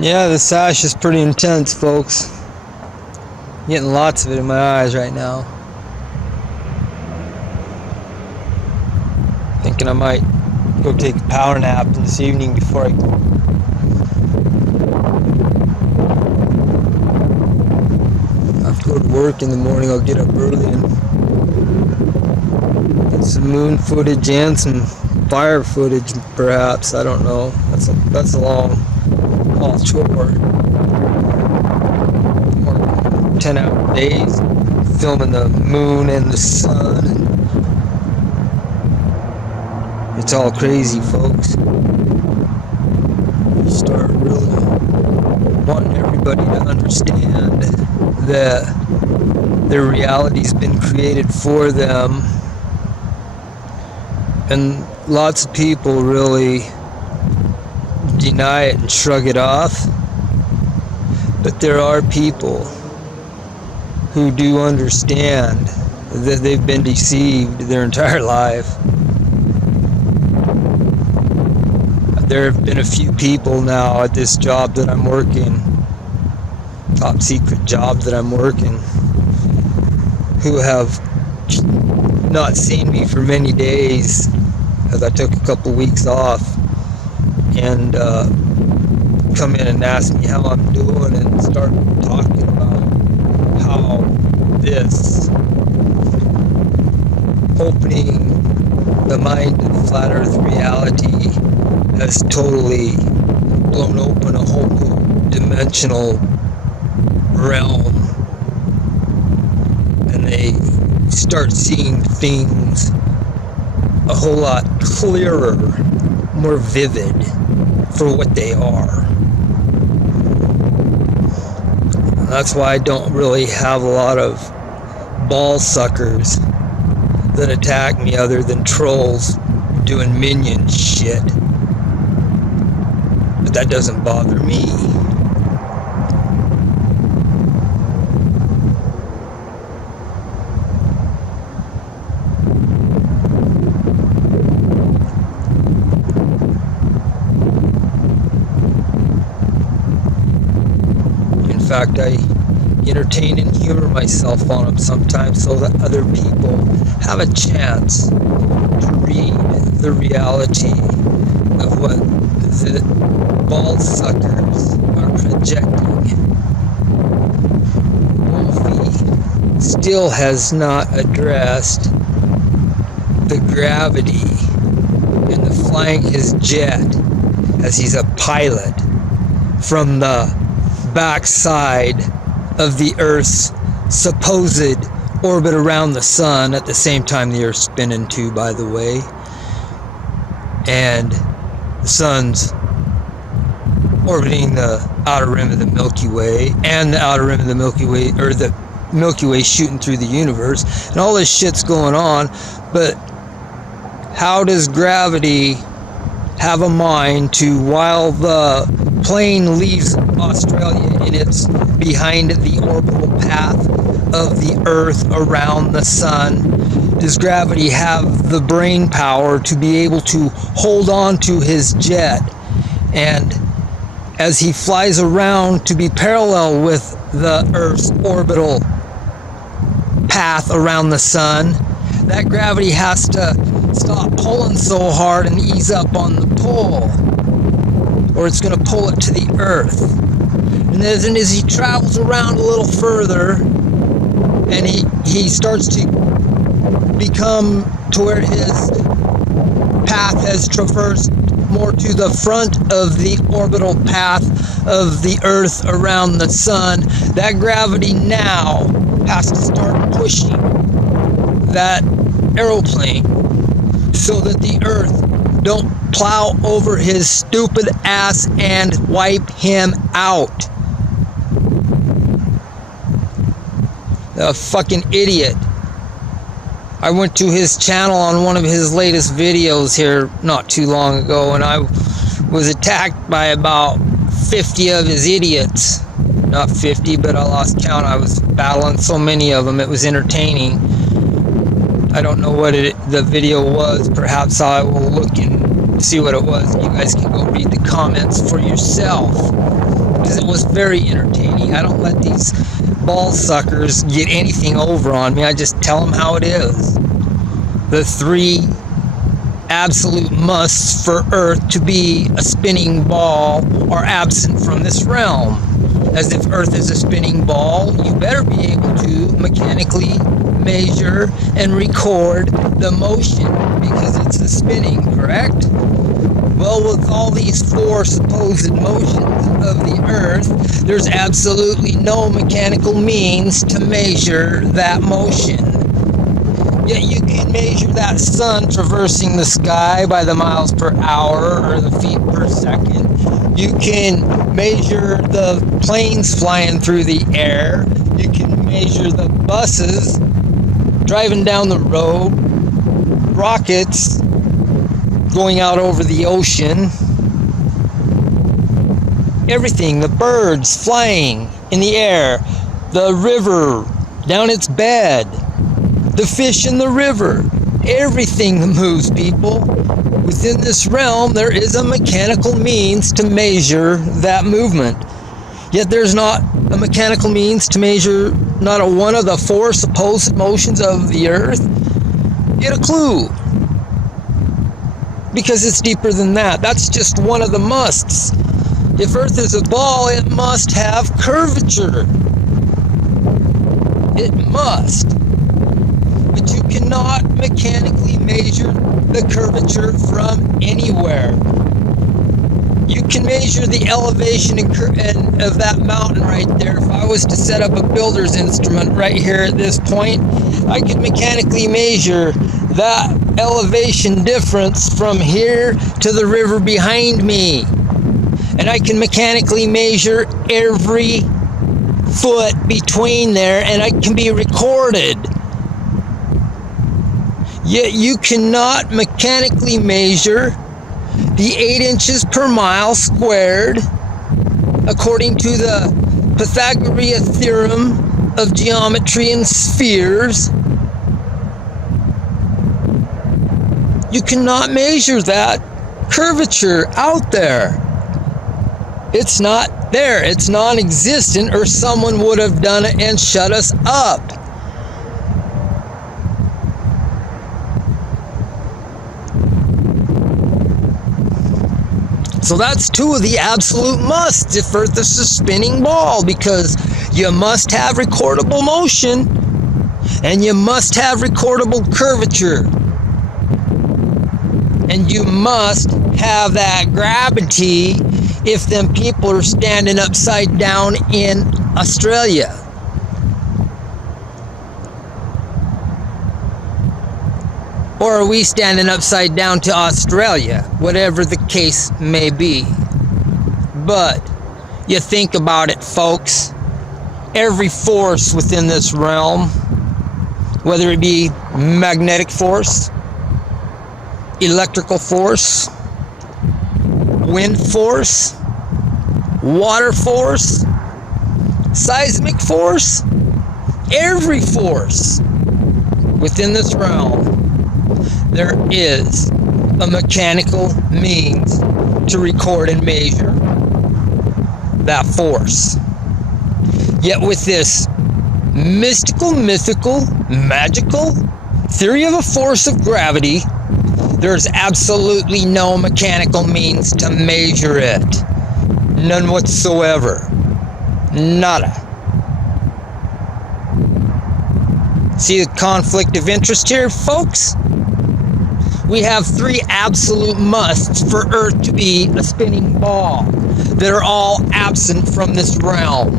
Yeah, the sash is pretty intense, folks. Getting lots of it in my eyes right now. Thinking I might go take a power nap this evening before I have to go to work in the morning. I'll get up early and get some moon footage and some fire footage, perhaps. I don't know. That's a long haul chore. 10-hour days filming the moon and the sun, and it's all crazy, folks. You start really wanting everybody to understand that their reality's been created for them, and lots of people really deny it and shrug it off, but there are people who do understand that they've been deceived their entire life. There have been a few people now at this job that I'm working, top secret job that I'm working, who have not seen me for many days as I took a couple weeks off, and come in and ask me how I'm doing and start talking about how this opening the mind to the flat earth reality has totally blown open a whole new dimensional realm, and they start seeing things a whole lot clearer, more vivid for what they are. That's why I don't really have a lot of ball suckers that attack me other than trolls doing minion shit. But that doesn't bother me. In fact, I entertain and humor myself on them sometimes so that other people have a chance to read the reality of what the ball suckers are projecting. Wolfie still has not addressed the gravity in the flying his jet, as he's a pilot, from the backside of the Earth's supposed orbit around the sun, at the same time the Earth's spinning too, by the way, and the sun's orbiting the outer rim of the Milky Way, and the outer rim of the Milky Way, or the Milky Way shooting through the universe, and all this shit's going on. But how does gravity have a mind to, while the plane leaves Australia and it's behind the orbital path of the Earth around the sun, does gravity have the brain power to be able to hold on to his jet, and as he flies around to be parallel with the Earth's orbital path around the sun, that gravity has to stop pulling so hard and ease up on the pull, or it's going to pull it to the Earth. And then as he travels around a little further, and he starts to become to where his path has traversed more to the front of the orbital path of the Earth around the sun, that gravity now has to start pushing that aeroplane so that the Earth don't plow over his stupid ass and wipe him out. The fucking idiot. I went to his channel on one of his latest videos here not too long ago, and I was attacked by about 50 of his idiots. Not 50, but I lost count. I was battling so many of them. It was entertaining. I don't know what the video was. Perhaps I will look and see what it was. You guys can go read the comments for yourself, because it was very entertaining. I don't let these ball suckers get anything over on me. I just tell them how it is. The 3 absolute musts for Earth to be a spinning ball are absent from this realm. As if Earth is a spinning ball, you better be able to mechanically measure and record the motion, because it's a spinning, correct? Well, with all these 4 supposed motions of the Earth, there's absolutely no mechanical means to measure that motion. Yet you can measure that sun traversing the sky by the miles per hour or the feet per second. You can measure the planes flying through the air. You can measure the buses driving down the road, rockets going out over the ocean, everything, the birds flying in the air, the river down its bed, the fish in the river, everything moves, people. Within this realm, there is a mechanical means to measure that movement. Yet there's not a mechanical means to measure not one of the 4 supposed motions of the Earth. Get a clue. Because it's deeper than that. That's just one of the musts. If Earth is a ball, it must have curvature. It must. But you cannot mechanically measure the curvature from anywhere. You can measure the elevation and of that mountain right there. If I was to set up a builder's instrument right here at this point, I could mechanically measure that elevation difference from here to the river behind me. And I can mechanically measure every foot between there, and it can be recorded. Yet you cannot mechanically measure the 8 inches per mile squared according to the Pythagorean theorem of geometry and spheres. You cannot measure that curvature out there. It's not there. It's non-existent, or someone would have done it and shut us up. So that's 2 of the absolute musts if Earth is a spinning ball, because you must have recordable motion and you must have recordable curvature. And you must have that gravity if them people are standing upside down in Australia. Or are we standing upside down to Australia? Whatever the case may be. But you think about it, folks. Every force within this realm, whether it be magnetic force, electrical force, wind force, water force, seismic force, every force within this realm, there is a mechanical means to record and measure that force. Yet with this mystical, mythical, magical theory of a force of gravity, there's absolutely no mechanical means to measure it. None whatsoever. Nada. See the conflict of interest here, folks? We have 3 absolute musts for Earth to be a spinning ball that are all absent from this realm.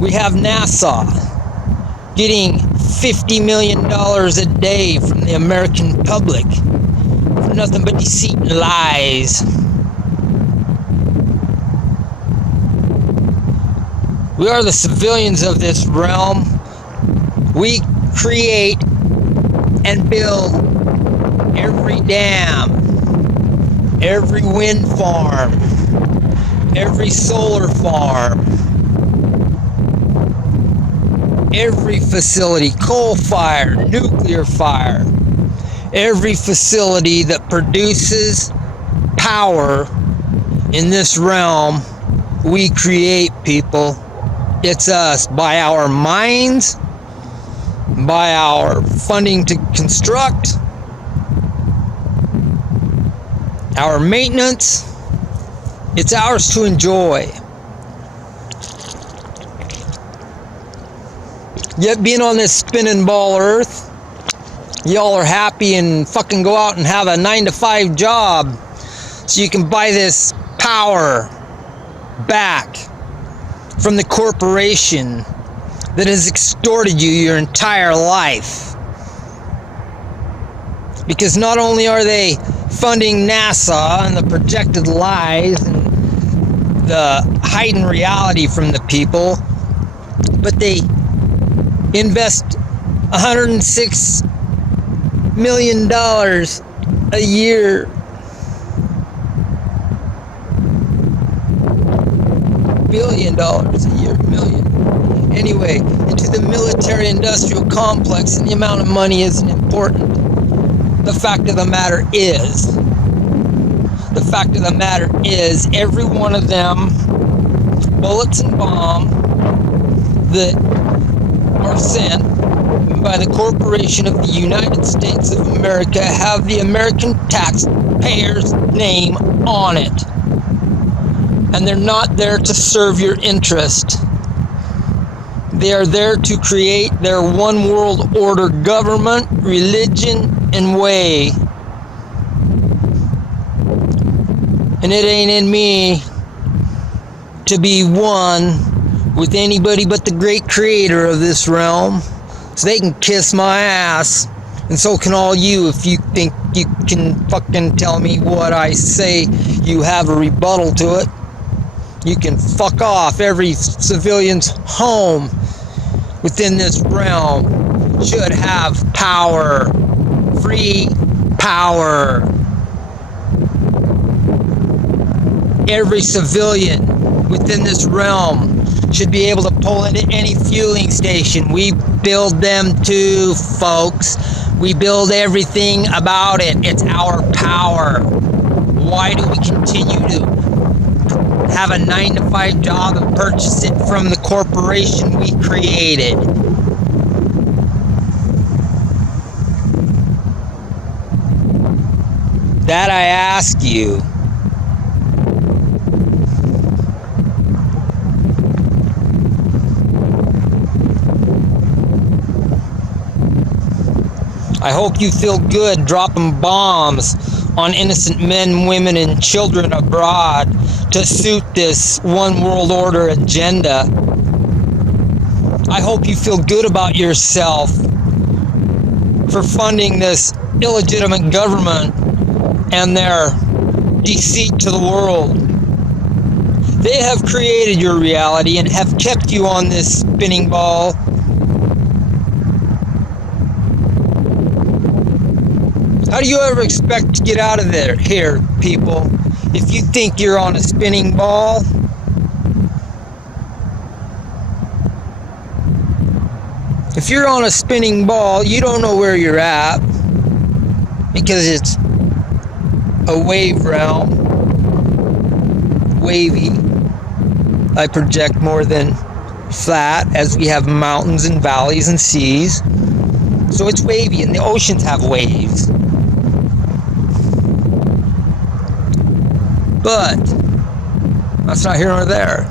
We have NASA getting $50 million a day from the American public for nothing but deceit and lies. We are the civilians of this realm. We create and build every dam, every wind farm, every solar farm, every facility, coal fire, nuclear fire, Every facility that produces power in this realm, we create, people. It's us, by our minds, by our funding to construct, our maintenance. It's ours to enjoy. Yet being on this spinning ball earth, y'all are happy and fucking go out and have a 9-to-5 job so you can buy this power back from the corporation that has extorted you your entire life. Because not only are they funding NASA and the projected lies and the hiding reality from the people, but they invest $106 million a year $billion a year, million. Anyway, into the military-industrial complex, and the amount of money isn't important. The fact of the matter is, every one of them bullets and bomb that are sent by the corporation of the United States of America have the American taxpayer's name on it. And they're not there to serve your interest. They are there to create their one world order government, religion, and way. And it ain't in me to be one with anybody but the great creator of this realm. So they can kiss my ass. And so can all you, if you think you can fucking tell me what I say you have a rebuttal to it. You can fuck off. Every civilian's home within this realm should have power. Free power. Every civilian within this realm should be able to pull into any fueling station. We build them too, folks. We build everything about it. It's our power. Why do we continue to have a 9-to-5 job and purchase it from the corporation we created? That I ask you. I hope you feel good dropping bombs on innocent men, women, and children abroad to suit this one world order agenda. I hope you feel good about yourself for funding this illegitimate government and their deceit to the world. They have created your reality and have kept you on this spinning ball. How do you ever expect to get out of here, people, if you think you're on a spinning ball? If you're on a spinning ball, you don't know where you're at because it's a wave realm. Wavy. I project more than flat, as we have mountains and valleys and seas. So it's wavy, and the oceans have waves. But that's not here nor there.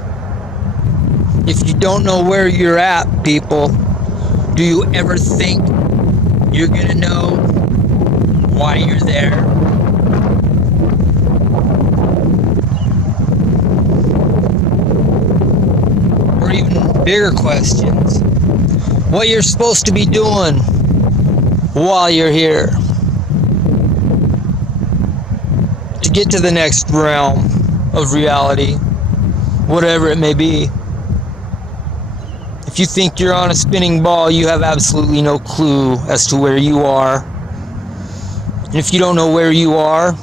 If you don't know where you're at, people, do you ever think you're gonna know why you're there? Or even bigger questions. What you're supposed to be doing while you're here to get to the next realm of reality, whatever it may be. If you think you're on a spinning ball, you have absolutely no clue as to where you are. And if you don't know where you are,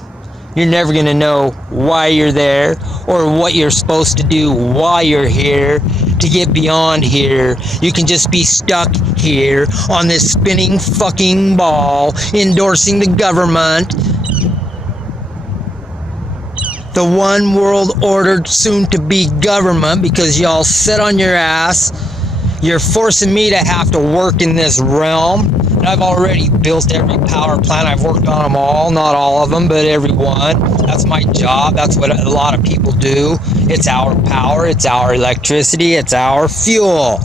you're never going to know why you're there or what you're supposed to do while you're here. to get beyond here. You can just be stuck here on this spinning fucking ball, endorsing the government, the one world order soon to be government, because y'all sit on your ass. You're forcing me to have to work in this realm. And I've already built every power plant. I've worked on them all, not all of them, but every one. That's my job. That's what a lot of people do. It's our power, it's our electricity, it's our fuel.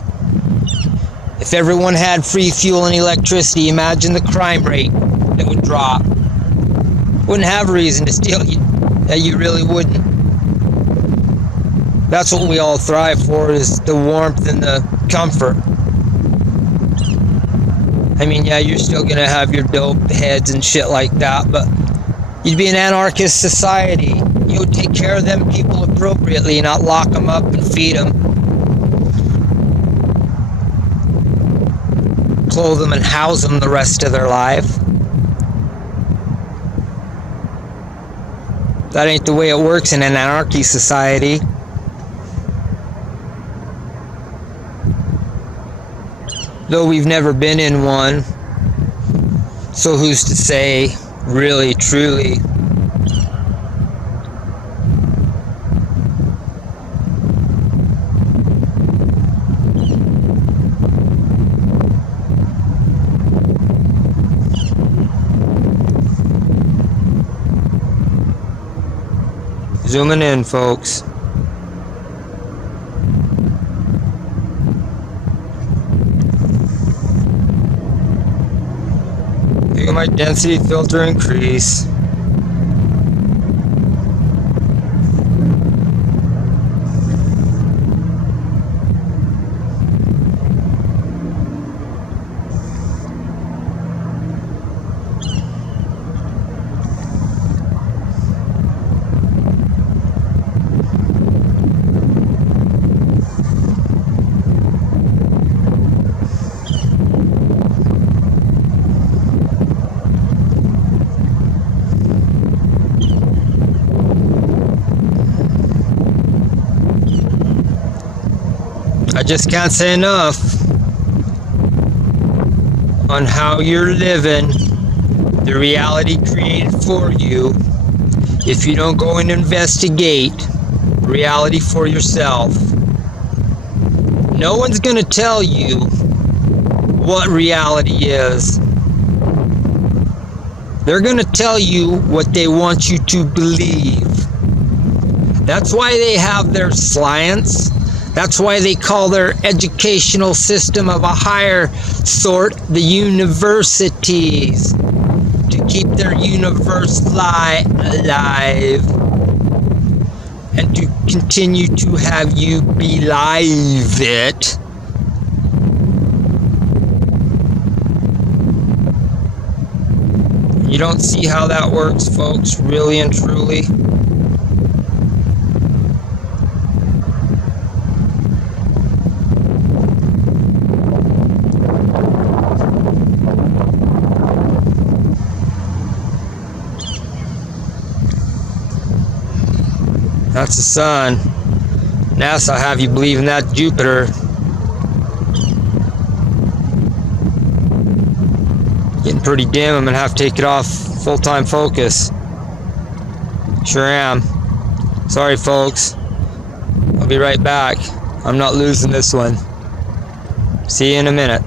If everyone had free fuel and electricity, imagine the crime rate that would drop. Wouldn't have a reason to steal. You really wouldn't. That's what we all thrive for, is the warmth and the comfort. I mean, yeah, you're still gonna have your dope heads and shit like that, but you'd be an anarchist society. You would take care of them people appropriately, not lock them up and feed them, clothe them and house them the rest of their life. That ain't the way it works in an anarchy society. Though we've never been in one, so who's to say, really, truly? Zooming in, folks. Look at my density filter increase. I just can't say enough on how you're living the reality created for you if you don't go and investigate reality for yourself. No one's gonna tell you what reality is. They're gonna tell you what they want you to believe. That's why they have their science. That's why they call their educational system of a higher sort the universities, to keep their universe alive and to continue to have you believe it. You don't see how that works, folks, really and truly. That's the sun. NASA have you believe in that Jupiter. Getting pretty dim. I'm gonna have to take it off full-time focus. Sure am. Sorry, folks. I'll be right back. I'm not losing this one. See you in a minute.